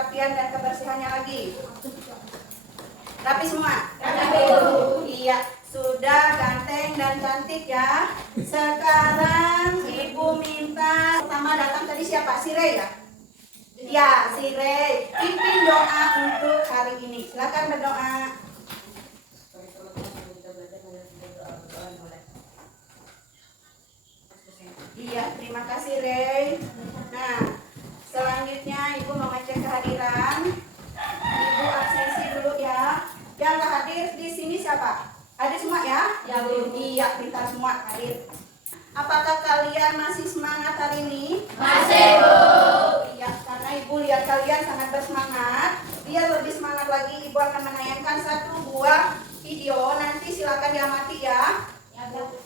kerapian dan kebersihannya lagi. Rapi semua? Rapi. Iya, sudah ganteng dan cantik ya. Sekarang Ibu minta pertama datang tadi siapa? Si Rey ya? Ya, si Rey. Pimpin doa untuk hari ini. Silakan berdoa. Iya, terima kasih Rey. Nah, selanjutnya Ibu mau ngecek kehadiran. Ibu absensi dulu ya. Yang nggak hadir di sini siapa? Hadir semua ya? Ya, Bu. Iya, pintar semua hadir. Apakah kalian masih semangat hari ini? Masih, Bu. Iya, karena Ibu lihat kalian sangat bersemangat. Biar lebih semangat lagi, Ibu akan menayangkan satu buah video. Nanti silakan diamati ya. Ya, Bu.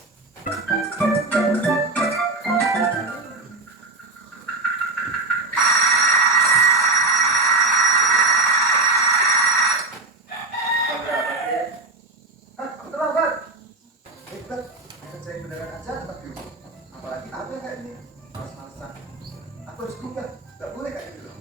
Saya beneran aja tapi apalagi apa kayak ini malas-malasan aku harus kuliah nggak boleh kayak gitu.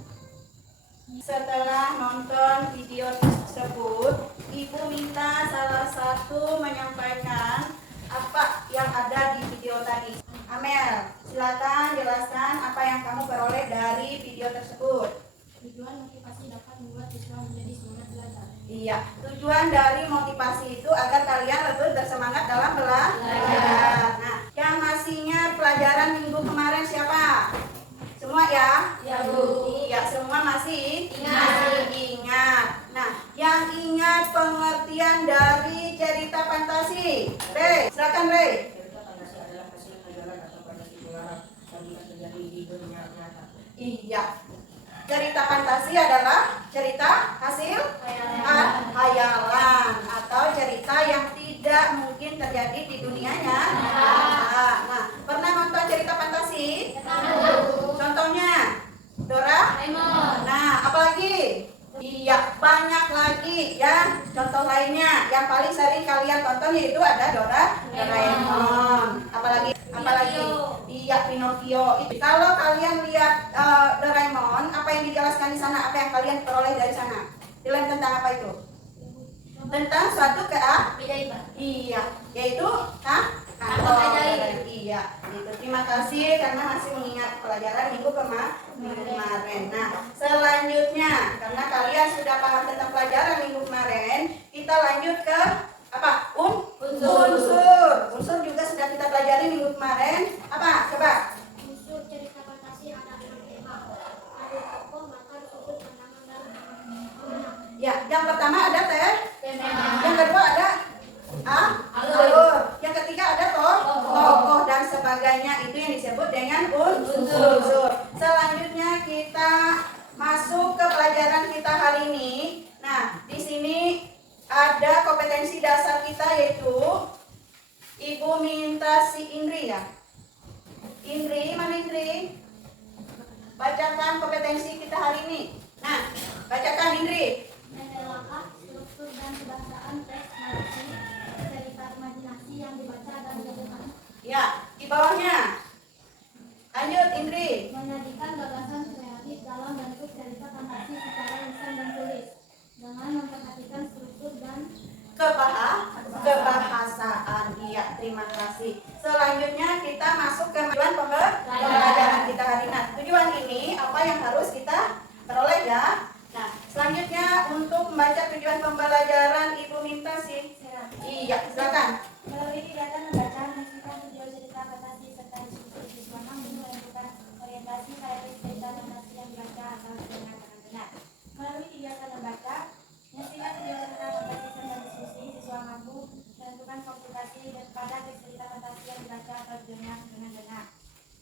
Setelah nonton video tersebut, Ibu minta salah satu menyampaikan apa yang ada di video tadi. Amel, silakan jelaskan apa yang kamu peroleh dari video tersebut. Tujuan motivasi dapat membuat siswa menjadi semangat belajar. Iya, tujuan dari motivasi itu agar kalian lebih bersemangat dalam belajar. Nah, yang masihnya pelajaran minggu kemarin siapa? Semua ya? Ya, Bu. Iya, semua masih Ingat. ingat. Nah, yang ingat pengertian dari cerita fantasi. Rey, silakan Rey. Cerita fantasi adalah hasil khayalan atau fantasi pengarang yang bisa terjadi di dunia nyata. Iya. Cerita fantasi adalah cerita hasil khayalan atau cerita yang tidak mungkin terjadi di dunia nyata. Nah, pernah nonton cerita fantasi? Contohnya Doraemon. Nah, apalagi? Iya, banyak lagi ya contoh lainnya. Yang paling sering kalian tonton yaitu ada Doraemon. Apalagi? Iya, Pinocchio. Kalau kalian lihat Doraemon, apa yang dijelaskan di sana? Apa yang kalian peroleh dari sana? Film tentang apa itu? Tentang suatu Keajaiban. Iya, yaitu Kantor ajaib. Iya, gitu. Terima kasih karena masih mengingat pelajaran minggu kemarin. Nah, selanjutnya karena kalian sudah paham tentang pelajaran minggu kemarin, kita lanjut ke apa? Unsur juga sudah kita pelajari minggu kemarin. Apa? Coba. Unsur cerita fantasi ada 6 tema. Ada tokoh, mata, sudut pandangan, dan pemenang. Ya, yang pertama ada Tema. yang kedua ada alur. Yang ketiga ada tokoh dan sebagainya. Itu yang disebut dengan unsur. Selanjutnya kita masuk ke pelajaran kita hari ini. Nah, di sini ada kompetensi dasar kita yaitu Ibu minta si Indri ya. Indri, mana Indri? Bacakan kompetensi kita hari ini. Nah, bacakan Indri. Langkah, struktur dan kebahasaan teks narasi, cerita imajinasi yang dibaca dan didengar. Ya, di bawahnya. Lanjut Indri. Menyajikan gagasan kreatif dalam bentuk cerita fantasi secara lisan dan tulis dengan memperhatikan struktur dan Kebahasaan. Iya, terima kasih. Selanjutnya kita masuk ke tujuan pembelajaran kita hari ini. Nah, tujuan ini apa yang harus kita peroleh ya? Nah, selanjutnya untuk membaca tujuan pembelajaran Ibu minta sih. Iya, silakan. melalui kegiatan membaca, menyaksikan video cerita fantasi serta diskusi siswa mampu menentukan orientasi pada cerita fantasi yang dibaca atau didengar dengan benar. Melalui kegiatan membaca, menyaksikan video cerita fantasi serta diskusi siswa mampu menentukan konsultasi pada teks cerita fantasi yang dibaca atau didengar dengan benar.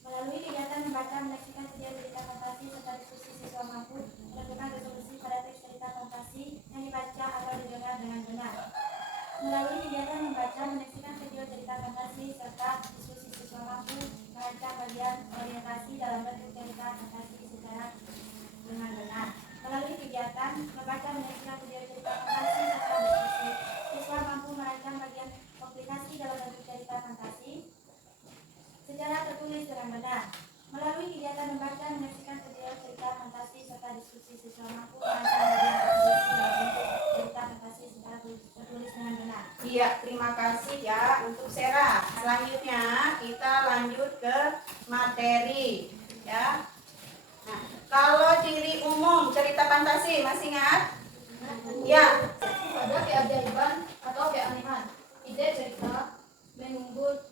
Melalui kegiatan membaca, menyaksikan video cerita fantasi serta diskusi siswa mampu menentukan resolusi pada teks cerita fantasi yang dibaca atau didengar dengan benar. Melalui kegiatan membaca, menyaksikan video cerita fantasi serta diskusi siswa mampu merancang bagian orientasi dalam bentuk cerita fantasi secara dengan benar. Melalui kegiatan membaca, menyaksikan video cerita fantasi serta diskusi siswa mampu merancang bagian komplikasi dalam bentuk cerita fantasi secara tertulis dengan benar. Melalui kegiatan membaca, menyaksikan video cerita fantasi serta diskusi siswa mampu untuk serah. Selanjutnya kita lanjut ke materi, ya. Nah, kalau ciri umum cerita fantasi masih ingat? Ya. Pada keajaiban atau keanehan, ide cerita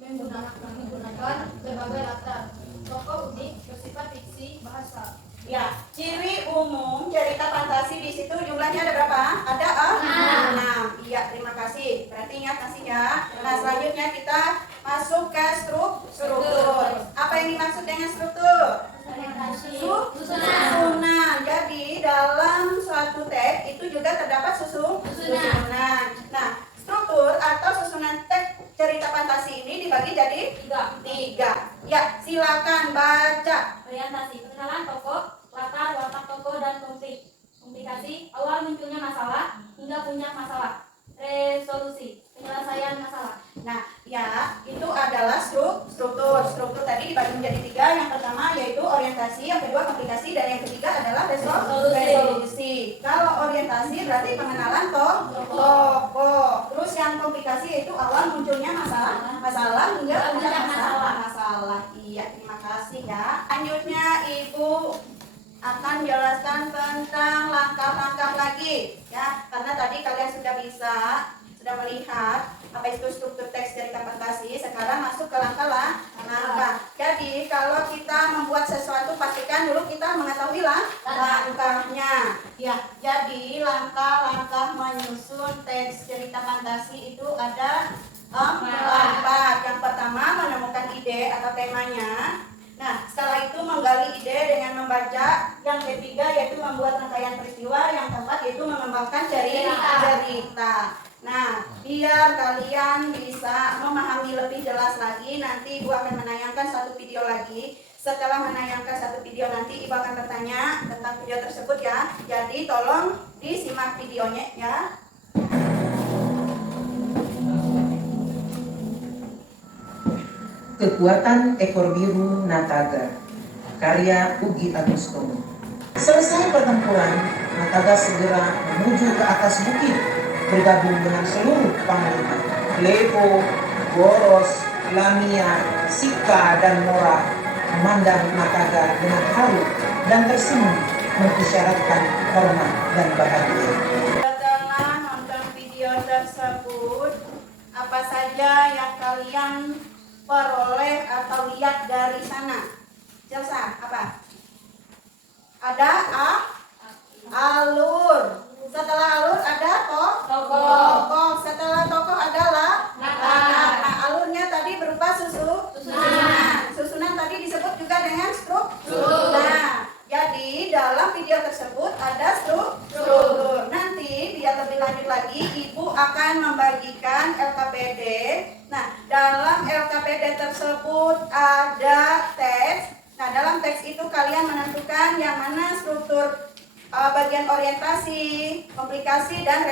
menggunakan berbagai latar, tokoh unik, bersifat fiksi, bahasa. Ya, ciri umum cerita fantasi di situ jumlahnya ada berapa? Ada 6. Iya, terima kasih. Berarti ingat masih ya. Nah, selanjutnya kita masuk ke struktur. Apa yang dimaksud dengan struktur? Susunan. Jadi dalam suatu teks itu juga terdapat susunan. Nah, struktur atau susunan teks cerita fantasi ini dibagi jadi 3. Ya, silakan baca. Orientasi, pengenalan tokoh, latar, watak tokoh, dan komplikasi, awal munculnya masalah hingga puncak masalah. Resolusi, penyelesaian masalah. Nah, ya, itu adalah struktur. Struktur tadi dibagi menjadi 3. Yang pertama yaitu orientasi, yang kedua komplikasi, dan yang ketiga adalah resolusi. Kalau orientasi berarti pengenalan tokoh. Terus yang komplikasi yaitu awal munculnya masalah hingga puncak masalah. Iya, terima kasih ya. Selanjutnya Ibu akan jelaskan tentang langkah-langkah lagi ya, karena tadi kalian sudah melihat apa itu struktur teks cerita fantasi. Sekarang masuk ke langkah. Jadi kalau kita membuat sesuatu pastikan dulu kita mengetahui langkahnya ya. Jadi langkah-langkah menyusun teks cerita fantasi itu ada 4. Yang pertama menemukan ide atau temanya. Nah, setelah itu menggali ide dengan membaca. Yang ketiga yaitu membuat rangkaian peristiwa. Yang keempat yaitu mengembangkan cerita. Nah, biar kalian bisa memahami lebih jelas lagi, nanti Ibu akan menayangkan satu video lagi. Setelah menayangkan satu video nanti Ibu akan bertanya tentang video tersebut ya. Jadi tolong disimak videonya ya. Kekuatan ekor biru Nataga, karya Ugi Agustomo. Selesai pertempuran, Nataga segera menuju ke atas bukit, bergabung dengan seluruh panglima. Lepo, Boros, Lamia, Sika, dan Nora memandang Nataga dengan haru dan tersenyum, mengisyaratkan hormat dan bahagia. Setelah nonton video tersebut, apa saja yang kalian peroleh atau lihat dari sana? Jelsa, apa? Ada alur. Setelah alur ada tokoh. Setelah tokoh adalah latar. Nah, alurnya tadi berupa susunan. Susunan tadi disebut juga dengan struktur. Nah, jadi dalam video tersebut ada struktur. Nanti biar lebih lanjut lagi, Ibu akan membagikan LKPD. Nah, dalam LKPD tersebut ada teks. Nah, dalam teks itu kalian menentukan yang mana struktur bagian orientasi, komplikasi, dan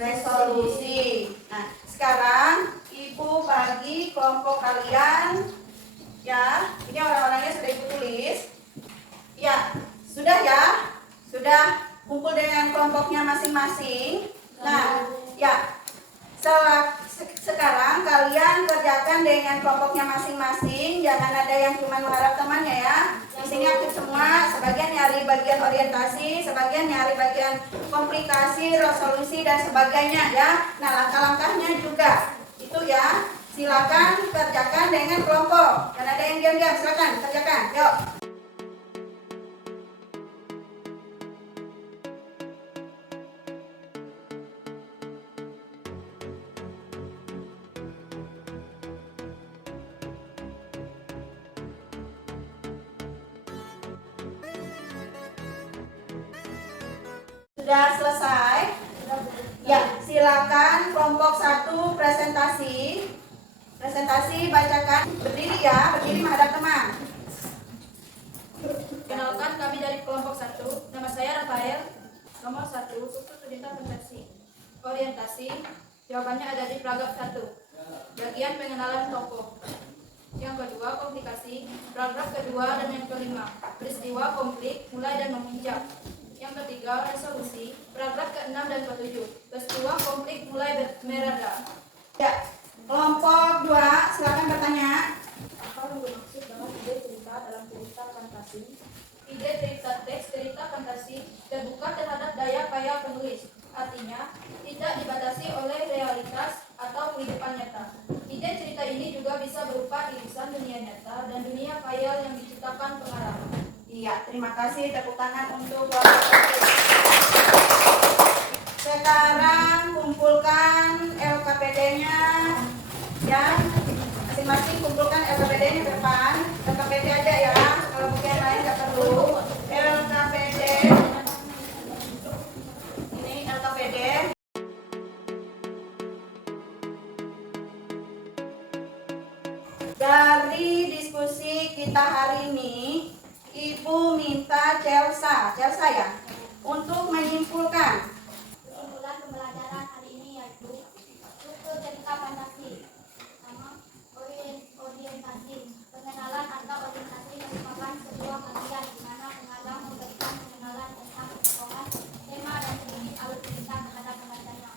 resolusi. Nah, sekarang Ibu bagi kelompok kalian. Ya, ini orang-orangnya sudah Ibu tulis. Ya, sudah ya? Sudah kumpul dengan kelompoknya masing-masing. Nah, ya. Sekarang kalian kerjakan dengan kelompoknya masing-masing. Jangan ada yang cuma mengharap temannya ya. Di sini aktif semua. Sebagian nyari bagian orientasi, sebagian nyari bagian komplikasi, resolusi, dan sebagainya ya. Nah, langkah-langkahnya juga itu ya. Silakan kerjakan dengan kelompok. Dan ada yang diam-diam, silakan kerjakan. Yuk. Sudah selesai? Ya, silakan kelompok 1 presentasi. Presentasi bacakan. Berdiri ya, berdiri menghadap teman. Kenalkan, kami dari kelompok 1. Nama saya Rafael. Nomor 1, struktur cerita fantasi. Orientasi, jawabannya ada di paragraf 1. Bagian pengenalan tokoh. Yang kedua, komplikasi. Paragraf kedua dan yang kelima. Peristiwa, konflik, mulai dan memuncak. Yang ketiga, resolusi. Paragraf ke-6 dan ke-7. Peristiwa, konflik, mulai mereda. Ya, kelompok fantasi. Ide cerita teks cerita fantasi terbuka terhadap daya kaya penulis. Artinya, tidak dibatasi oleh realitas atau kehidupan nyata. Ide cerita ini juga bisa berupa irisan dunia nyata dan dunia khayal yang diciptakan pengarang. Iya, terima kasih. Tepuk tangan untuk Bapak. Sekarang kumpulkan LKPD-nya, ya. Masing-masing kumpulkan LKPD-nya ke depan. LKPD aja ya, kalau bukan lain nggak perlu. LKPD. Ini LKPD. Dari diskusi kita hari ini, Ibu minta Celsa ya, untuk menyimpulkan. Kesimpulan pembelajaran hari ini yaitu struktur cerita fantasi. Pertama, orientasi. Pengenalan atau orientasi merupakan sebuah bagian di mana pengarang memberikan pengenalan tentang tokoh, tema dan sedikit alur cerita terhadap pembacanya.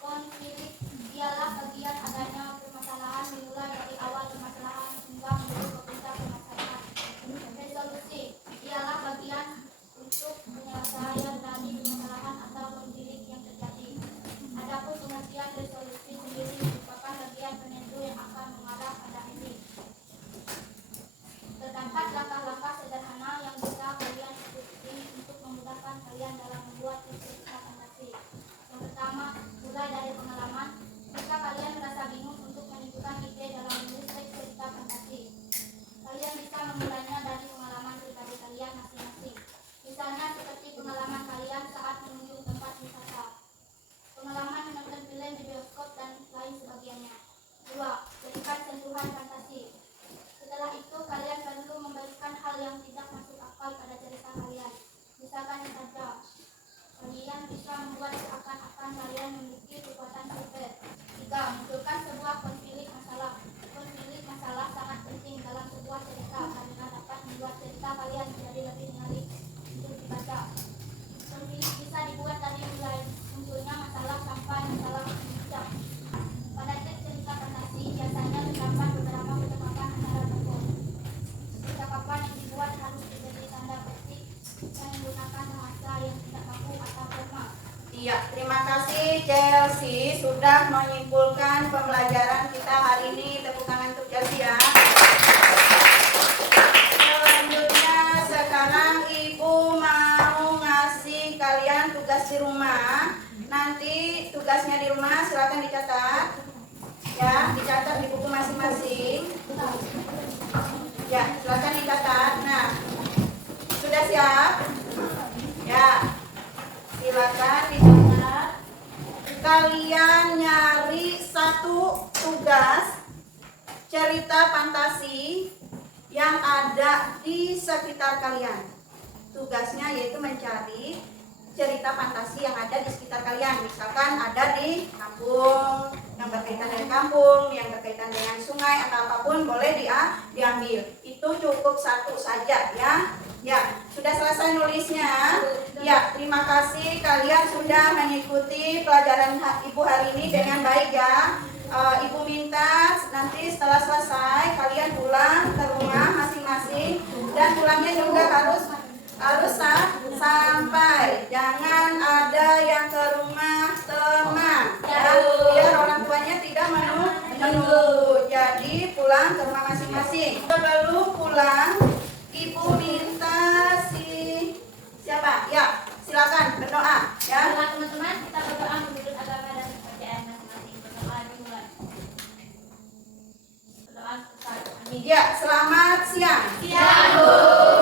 Konflik ialah bagian adanya permasalahan dimulai dari awal permasalahan hingga menuju ke puncak permasalahan. Resolusi ialah bagian untuk penyelesaian dari permasalahan atau konflik yang terjadi. Adapun pengertian resolusi sendiri merupakan bagian penentu yang akan mengarah pada ending. Terdapat langkah-langkah sederhana yang bisa kalian ikuti untuk memudahkan kalian dalam membuat cerita fantasi. Yang pertama, mulai dari pengalaman. Jika kalian merasa bingung untuk menentukan ide dalam menulis teks cerita fantasi, kalian bisa memulainya dari pengalaman pribadi kalian masing-masing. Misalnya seperti pengalaman kalian saat mengunjungi tempat wisata, pengalaman menonton film di bioskop dan lain sebagainya. 2. Berikan sentuhan fantasi. Setelah itu kalian perlu memberikan hal yang tidak masuk akal pada cerita kalian. Misalkan saja, kalian bisa membuat seakan-akan kalian memiliki kekuatan super. 3. Munculkan sebuah konflik masalah. Konflik masalah sangat penting dalam sebuah cerita karena dapat membuat cerita kalian menjadi lebih menarik untuk dibaca. Konflik bisa dibuat dari mulai munculnya masalah sampai masalah puncak. Pada teks cerita fantasi biasanya terdapat beberapa percakapan antara tokoh. Percakapan yang dibuat harus diberi tanda petik dan menggunakan bahasa yang tidak baku atau formal. Iya, terima kasih Chelsea sudah menyimpulkan pembelajaran kita hari ini. Tepuk tangan untuk Chelsea ya. Selanjutnya sekarang Ibu mau ngasih kalian tugas di rumah. Nanti tugasnya di rumah silakan dicatat. Ya, dicatat di buku masing-masing. Ya, silakan dicatat. Nah, sudah siap? Ya. Silakan dicatat. Kalian nyari satu tugas cerita fantasi yang ada di sekitar kalian. Tugasnya yaitu mencari cerita fantasi yang ada di sekitar kalian. Misalkan ada di kampung, yang berkaitan dengan kampung, yang berkaitan dengan sungai atau apapun boleh diambil. Itu cukup satu saja ya. Ya, sudah selesai nulisnya. Ya, terima kasih kalian sudah mengikuti pelajaran Ibu hari ini dengan baik ya. Ibu minta nanti setelah selesai kalian pulang ke rumah masing-masing dan pulangnya juga harus sampai. Jangan ada yang ke rumah teman ya, biar orang tuanya tidak menunggu. Jadi pulang ke rumah masing-masing. Sebelum pulang, Ibu minta siapa? Ya, silakan berdoa ya. Teman-teman, kita berdoa menurut agama dan kepercayaan masing-masing. Berdoa dimulai. Berdoa selesai. Amin. Ya, selamat siang. Siang, Bu.